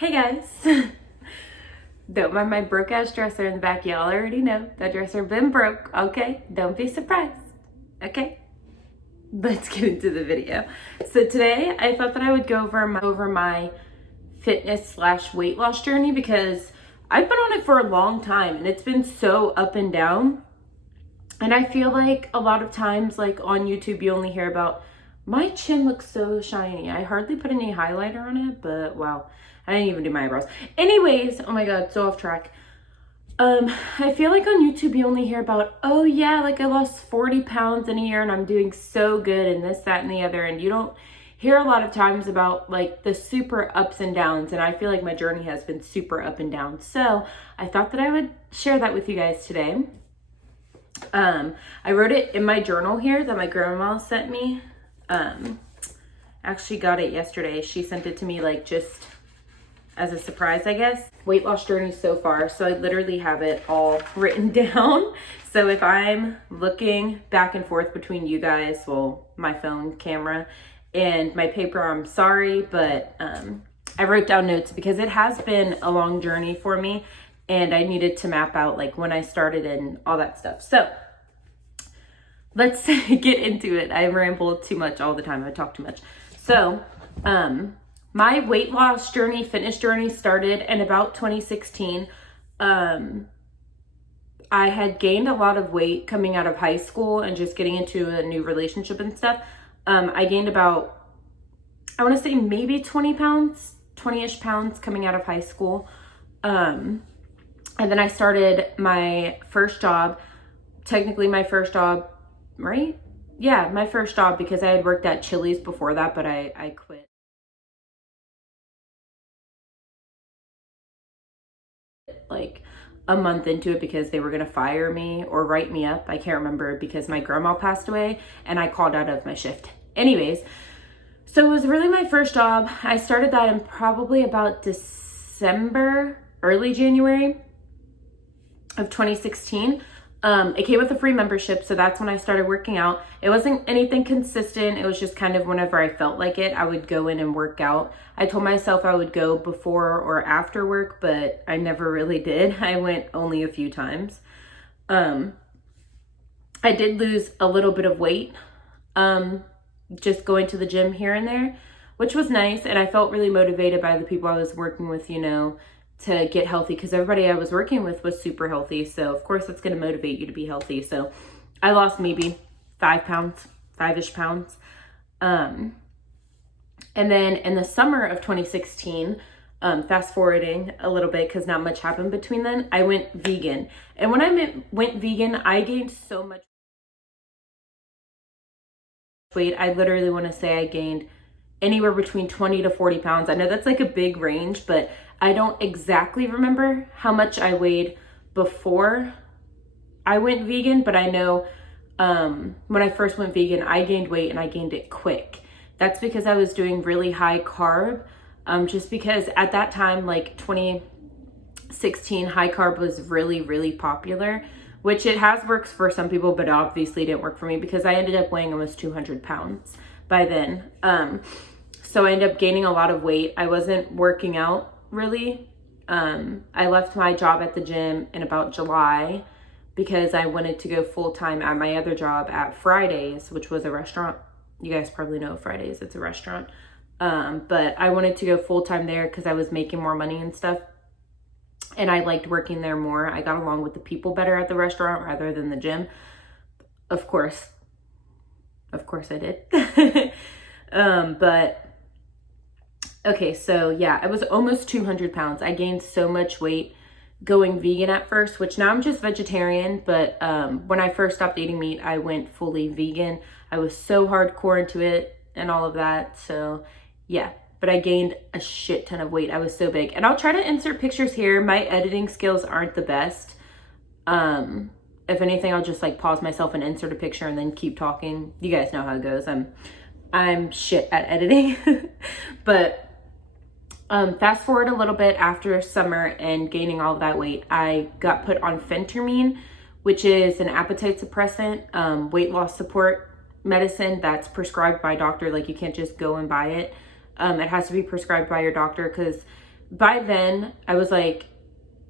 Hey guys, don't mind my broke ass dresser in the back. Y'all already know that dresser been broke, okay? Don't be surprised, okay? Let's get into the video. So today I thought that I would go over my fitness slash weight loss journey because I've been on it for a long time and it's been so up and down. And I feel like a lot of times like on YouTube you only hear about my chin looks so shiny. I hardly put any highlighter on it, but wow. I didn't even do my eyebrows. Anyways, oh my god, so off track. I feel like on YouTube you only hear about, oh yeah, like I lost 40 pounds in a year and I'm doing so good and this, that, and the other. And you don't hear a lot of times about like the super ups and downs. And I feel like my journey has been super up and down. So I thought that I would share that with you guys today. I wrote it in my journal here that my grandma sent me. Actually got it yesterday. She sent it to me like just as a surprise, I guess. Weight loss journey so far. So I literally have it all written down. So if I'm looking back and forth between you guys, well, my phone camera and my paper, I'm sorry, but I wrote down notes because it has been a long journey for me and I needed to map out like when I started and all that stuff. So let's get into it. I ramble too much all the time. I talk too much. So, my weight loss journey, fitness journey started in about 2016. I had gained a lot of weight coming out of high school and just getting into a new relationship and stuff. I gained about, I want to say maybe 20 pounds, 20-ish pounds coming out of high school. And then I started my first job, technically my first job, right? Yeah, my first job because I had worked at Chili's before that, but I quit. Like a month into it because they were gonna fire me or write me up. I can't remember because my grandma passed away and I called out of my shift. Anyways, so it was really my first job. I started that in probably about December, early January of 2016. It came with a free membership, so that's when I started working out. It wasn't anything consistent. It was just kind of whenever I felt like it, I would go in and work out. I told myself I would go before or after work, but I never really did. I went only a few times. I did lose a little bit of weight, just going to the gym here and there, which was nice. And I felt really motivated by the people I was working with, you know, to get healthy because everybody I was working with was super healthy. So of course that's going to motivate you to be healthy. So I lost maybe 5 pounds, 5-ish pounds. And then in the summer of 2016, fast forwarding a little bit because not much happened between then, I went vegan. And when I went vegan, I gained so much weight. I literally want to say I gained anywhere between 20 to 40 pounds. I know that's like a big range, but I don't exactly remember how much I weighed before I went vegan, but I know when I first went vegan, I gained weight and I gained it quick. That's because I was doing really high carb, just because at that time, like 2016, high carb was really, really popular, which it has worked for some people, but obviously didn't work for me because I ended up weighing almost 200 pounds by then. So I ended up gaining a lot of weight. I wasn't working out really. I left my job at the gym in about July because I wanted to go full-time at my other job at Fridays, which was a restaurant. You guys probably know Fridays, it's a restaurant. But I wanted to go full-time there because I was making more money and stuff. And I liked working there more. I got along with the people better at the restaurant rather than the gym. Of course I did. But okay, so yeah, I was almost 200 pounds. I gained so much weight going vegan at first, which now I'm just vegetarian. But when I first stopped eating meat, I went fully vegan. I was so hardcore into it and all of that. So yeah, but I gained a shit ton of weight. I was so big. And I'll try to insert pictures here. My editing skills aren't the best. If anything, I'll just like pause myself and insert a picture and then keep talking. You guys know how it goes. I'm shit at editing. But fast forward a little bit after summer and gaining all of that weight, I got put on phentermine, which is an appetite suppressant, weight loss support medicine that's prescribed by a doctor. Like you can't just go and buy it. It has to be prescribed by your doctor because by then I was like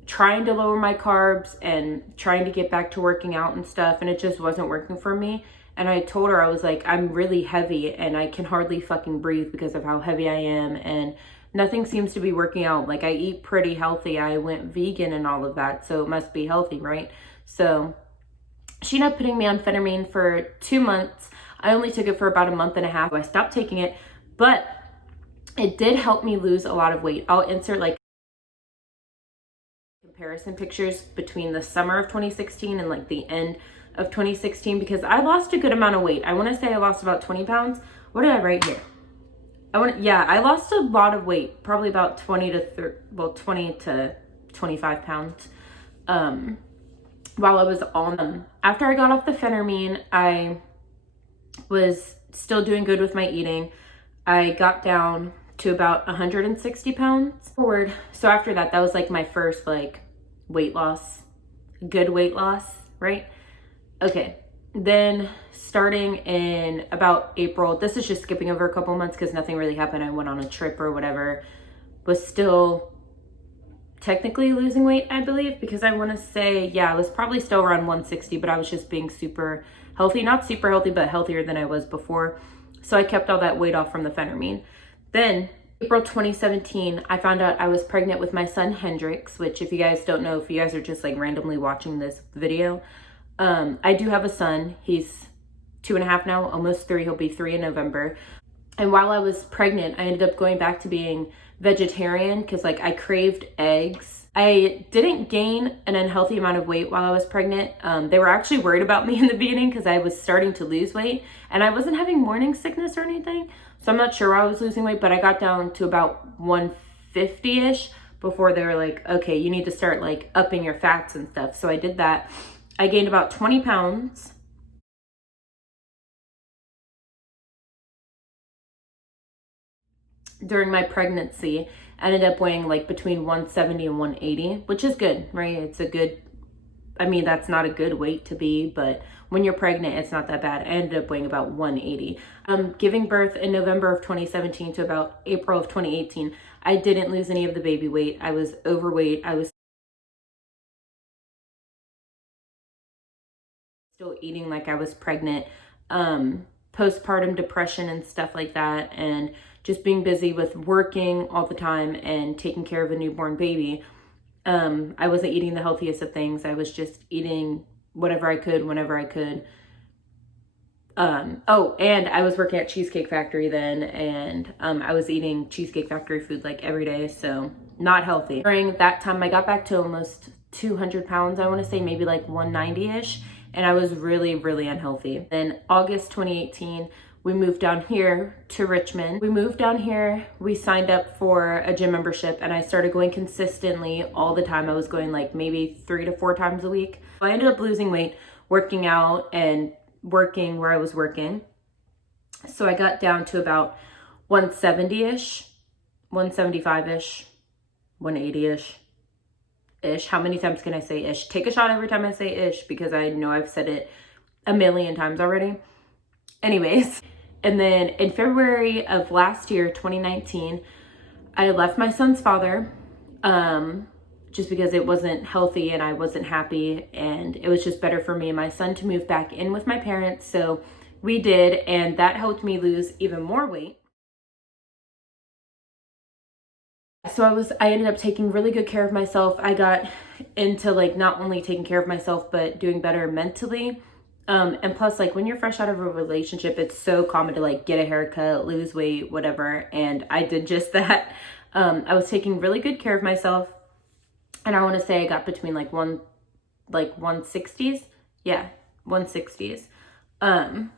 trying to lower my carbs and trying to get back to working out and stuff, and it just wasn't working for me. And I told her, I was like, I'm really heavy and I can hardly fucking breathe because of how heavy I am, and nothing seems to be working out. Like, I eat pretty healthy. I went vegan and all of that, so it must be healthy, right? So she ended up putting me on phentermine for 2 months. I only took it for about a month and a half. I stopped taking it, but it did help me lose a lot of weight. I'll insert like comparison pictures between the summer of 2016 and like the end of 2016, because I lost a good amount of weight. I want to say I lost about 20 pounds. What did I write here? I lost a lot of weight, probably about 20 to 25 pounds. While I was on them. After I got off the phentermine, I was still doing good with my eating. I got down to about 160 pounds forward. So after that, that was like my first like weight loss, good weight loss, right? Okay. Then starting in about April, this is just skipping over a couple months because nothing really happened. I went on a trip or whatever, was still technically losing weight, I believe, because I want to say, yeah, I was probably still around 160, but I was just being super healthy, not super healthy, but healthier than I was before. So I kept all that weight off from the phentermine. Then April 2017, I found out I was pregnant with my son, Hendrix, which if you guys don't know, if you guys are just like randomly watching this video, I do have a son. He's 2.5 now, almost 3. He'll be 3 in November. And while I was pregnant, I ended up going back to being vegetarian because like I craved eggs. I didn't gain an unhealthy amount of weight while I was pregnant. They were actually worried about me in the beginning because I was starting to lose weight and I wasn't having morning sickness or anything. So I'm not sure why I was losing weight, but I got down to about 150-ish before they were like, okay, you need to start like upping your fats and stuff. So I did that. I gained about 20 pounds. During my pregnancy, I ended up weighing like between 170 and 180, which is good, right? It's a good, I mean, that's not a good weight to be, but when you're pregnant, it's not that bad. I ended up weighing about 180. Giving birth in November of 2017 to about April of 2018, I didn't lose any of the baby weight. I was overweight. I was still eating like I was pregnant. Postpartum depression and stuff like that, and just being busy with working all the time and taking care of a newborn baby. I wasn't eating the healthiest of things. I was just eating whatever I could, whenever I could. And I was working at Cheesecake Factory then, and I was eating Cheesecake Factory food like every day, so not healthy. During that time, I got back to almost 200 pounds. I want to say maybe like 190-ish, and I was really, really unhealthy. Then August 2018, we moved down here to Richmond. We moved down here, we signed up for a gym membership, and I started going consistently all the time. I was going like maybe 3 to 4 times a week. I ended up losing weight, working out and working where I was working. So I got down to about 170-ish, 175-ish, 180-ish. How many times can I say ish? Take a shot every time I say ish because I know I've said it a million times already. Anyways, and then in February of last year, 2019, I left my son's father just because it wasn't healthy and I wasn't happy, and it was just better for me and my son to move back in with my parents. So we did, and that helped me lose even more weight. So I ended up taking really good care of myself. I got into like not only taking care of myself, but doing better mentally. And plus, like when you're fresh out of a relationship, it's so common to like get a haircut, lose weight, whatever. And I did just that. I was taking really good care of myself. And I want to say I got between like 160s. Yeah, 160s. And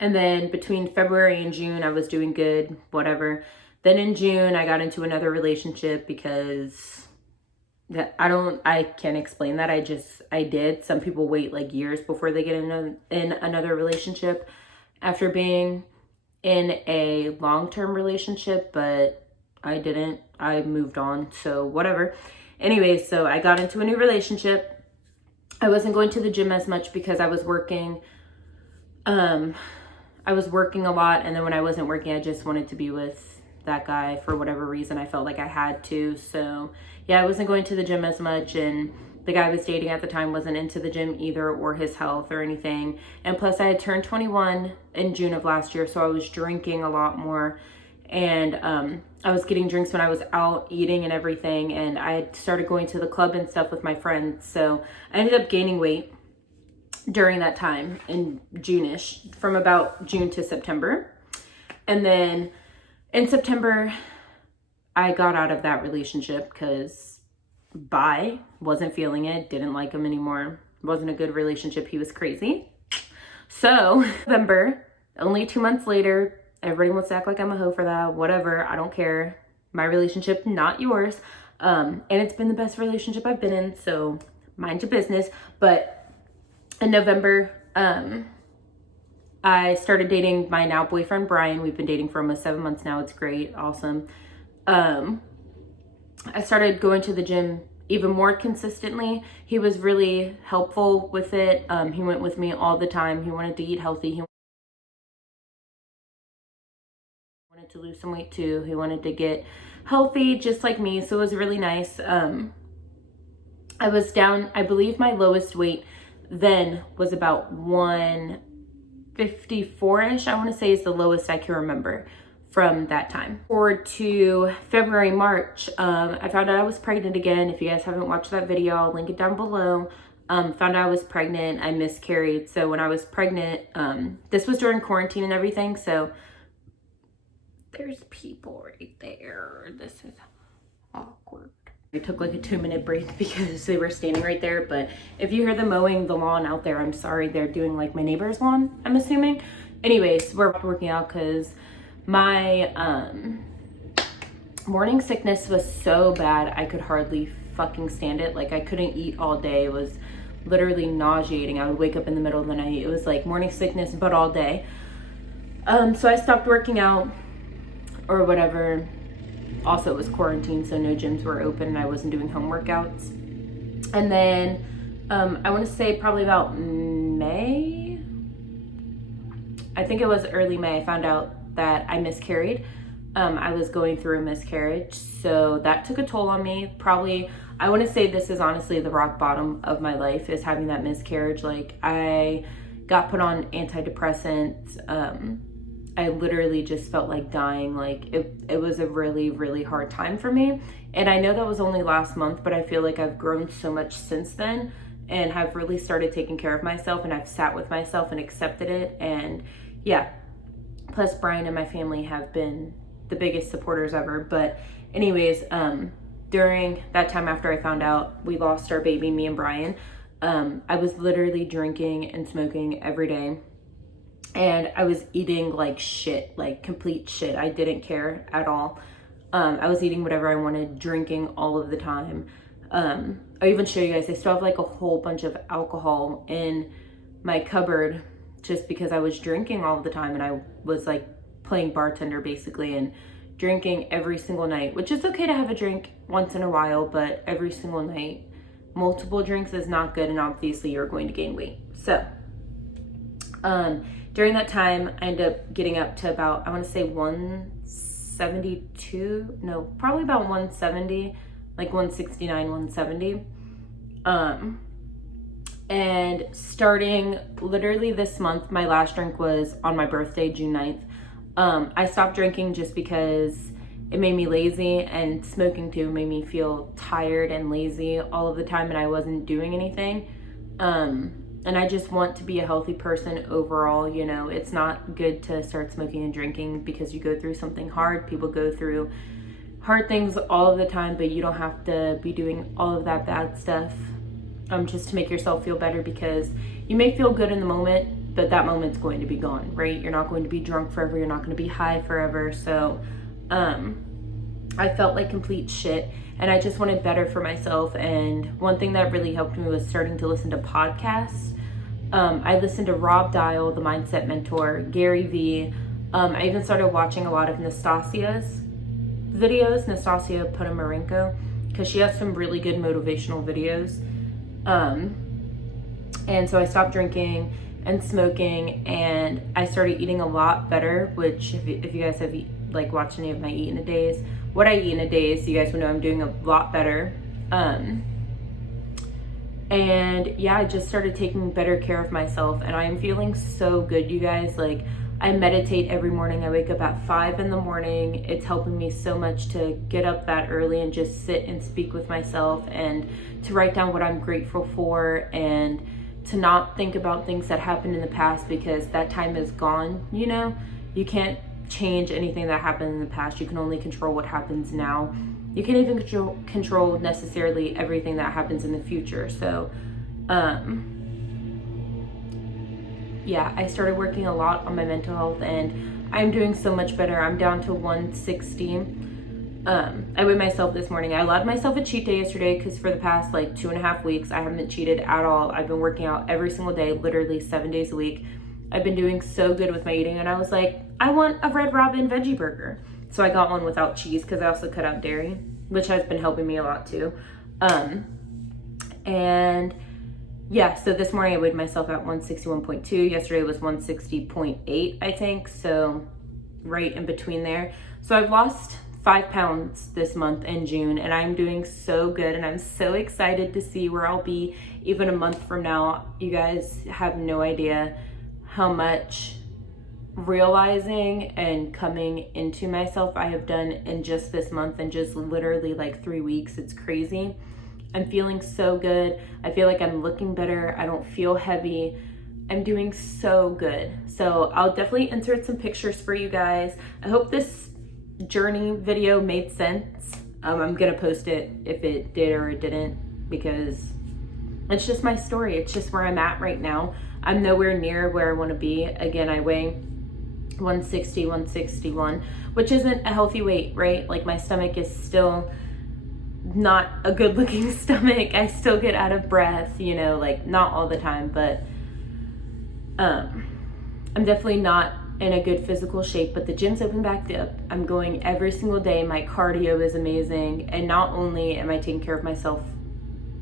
then between February and June, I was doing good, whatever. Then in June, I got into another relationship because I can't explain that. I did. Some people wait like years before they get in another relationship after being in a long-term relationship, but I didn't. I moved on, so whatever. Anyway, so I got into a new relationship. I wasn't going to the gym as much because I was working. I was working a lot, and then when I wasn't working, I just wanted to be with that guy for whatever reason. I felt like I had to. So yeah, I wasn't going to the gym as much, and the guy I was dating at the time wasn't into the gym either, or his health or anything. And plus I had turned 21 in June of last year, so I was drinking a lot more. And I was getting drinks when I was out eating and everything. And I had started going to the club and stuff with my friends. So I ended up gaining weight during that time in June-ish, from about June to September. And then in September, I got out of that relationship because wasn't feeling it, didn't like him anymore. Wasn't a good relationship. He was crazy. So November, only 2 months later, everybody wants to act like I'm a hoe for that. Whatever, I don't care. My relationship, not yours. And it's been the best relationship I've been in, so mind your business. But in November, I started dating my now boyfriend, Brian. We've been dating for almost 7 months now. It's great. Awesome. I started going to the gym even more consistently. He was really helpful with it. He went with me all the time. He wanted to eat healthy. He wanted to lose some weight too. He wanted to get healthy just like me. So it was really nice. I was down, I believe my lowest weight then was about 154-ish, I want to say, is the lowest I can remember from that time. Forward to February, March, I found out I was pregnant again. If you guys haven't watched that video, I'll link it down below. Found out I was pregnant. I miscarried. So when I was pregnant, this was during quarantine and everything. So there's people right there. This is awkward. I took like a 2-minute break because they were standing right there. But if you hear them mowing the lawn out there, I'm sorry. They're doing like my neighbor's lawn, I'm assuming. Anyways, we're working out because my morning sickness was so bad I could hardly fucking stand it. Like I couldn't eat all day. It was literally nauseating. I would wake up in the middle of the night. It was like morning sickness but all day. So I stopped working out or whatever. Also, it was quarantine, so no gyms were open and I wasn't doing home workouts. And then I want to say probably about May, I think it was early May, I found out that I miscarried. I was going through a miscarriage, so that took a toll on me. Probably, I want to say this is honestly the rock bottom of my life, is having that miscarriage. Like I got put on antidepressants. I literally just felt like dying. Like it was a really, really hard time for me. And I know that was only last month, but I feel like I've grown so much since then and have really started taking care of myself, and I've sat with myself and accepted it. And yeah, plus Brian and my family have been the biggest supporters ever. But anyways, during that time after I found out we lost our baby, me and Brian, I was literally drinking and smoking every day. And I was eating like shit, like complete shit. I didn't care at all. I was eating whatever I wanted, drinking all of the time. I'll even show you guys, I still have like a whole bunch of alcohol in my cupboard just because I was drinking all the time, and I was like playing bartender basically and drinking every single night, which is okay to have a drink once in a while, but every single night, multiple drinks is not good, and obviously you're going to gain weight. So, during that time, I ended up getting up to about, I want to say 172, no, probably about 170, like 169, 170. And starting literally this month, my last drink was on my birthday, June 9th. I stopped drinking just because it made me lazy, and smoking too made me feel tired and lazy all of the time, and I wasn't doing anything. And I just want to be a healthy person overall. You know, it's not good to start smoking and drinking because you go through something hard. People go through hard things all of the time, but you don't have to be doing all of that bad stuff just to make yourself feel better, because you may feel good in the moment, but that moment's going to be gone, right? You're not going to be drunk forever. You're not going to be high forever. So I felt like complete shit, and I just wanted better for myself. And one thing that really helped me was starting to listen to podcasts. I listened to Rob Dial, the mindset mentor, Gary Vee. I even started watching a lot of Nastasia's videos, Nastasia Podomarenko, because she has some really good motivational videos. And so I stopped drinking and smoking, and I started eating a lot better, which if you guys have like watch any of my eat in a days, what I eat in a day, so you guys will know I'm doing a lot better. And yeah, I just started taking better care of myself, and I am feeling so good, you guys. Like, I meditate every morning. I wake up at 5 in the morning. It's helping me so much to get up that early and just sit and speak with myself, and to write down what I'm grateful for, and to not think about things that happened in the past, because that time is gone. You know, you can't change anything that happened in the past. You can only control what happens now. You can't even control necessarily everything that happens in the future. So yeah, I started working a lot on my mental health, and I'm doing so much better. I'm down to 160. I weighed myself this morning. I allowed myself a cheat day yesterday because for the past like 2.5 weeks, I haven't cheated at all. I've been working out every single day, literally 7 days a week. I've been doing so good with my eating, and I was like, I want a Red Robin veggie burger. So I got one without cheese because I also cut out dairy, which has been helping me a lot too. And yeah, so this morning I weighed myself at 161.2. Yesterday was 160.8, I think. So right in between there. So I've lost 5 pounds this month in June, and I'm doing so good, and I'm so excited to see where I'll be even a month from now. You guys have no idea how much realizing and coming into myself I have done in just this month, and just literally like 3 weeks. It's crazy. I'm feeling so good. I feel like I'm looking better. I don't feel heavy. I'm doing so good. So I'll definitely insert some pictures for you guys. I hope this journey video made sense. I'm gonna post it if it did or it didn't, because it's just my story. It's just where I'm at right now. I'm nowhere near where I want to be. Again, I weigh 160, 161, which isn't a healthy weight, right? Like, my stomach is still not a good looking stomach. I still get out of breath, you know, like not all the time, but I'm definitely not in a good physical shape. But the gym's open back up. I'm going every single day. My cardio is amazing, and not only am I taking care of myself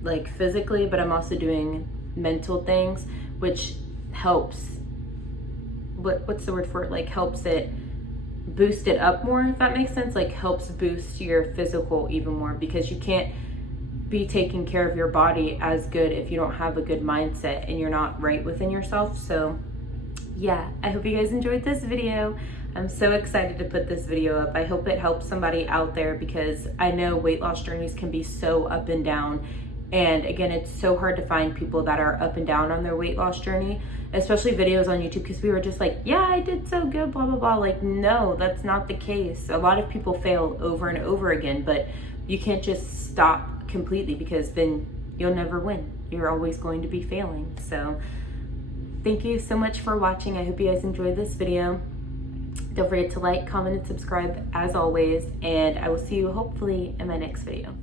like physically, but I'm also doing mental things, which helps, what's the word for it, like helps it boost it up more, if that makes sense. Like, helps boost your physical even more, because you can't be taking care of your body as good if you don't have a good mindset and you're not right within yourself. So yeah, I hope you guys enjoyed this video. I'm so excited to put this video up. I hope it helps somebody out there, because I know weight loss journeys can be so up and down. And again, it's so hard to find people that are up and down on their weight loss journey, especially videos on YouTube, because we were just like, yeah, I did so good, blah, blah, blah. Like, no, that's not the case. A lot of people fail over and over again, but you can't just stop completely, because then you'll never win. You're always going to be failing. So thank you so much for watching. I hope you guys enjoyed this video. Don't forget to like, comment, and subscribe as always, and I will see you hopefully in my next video.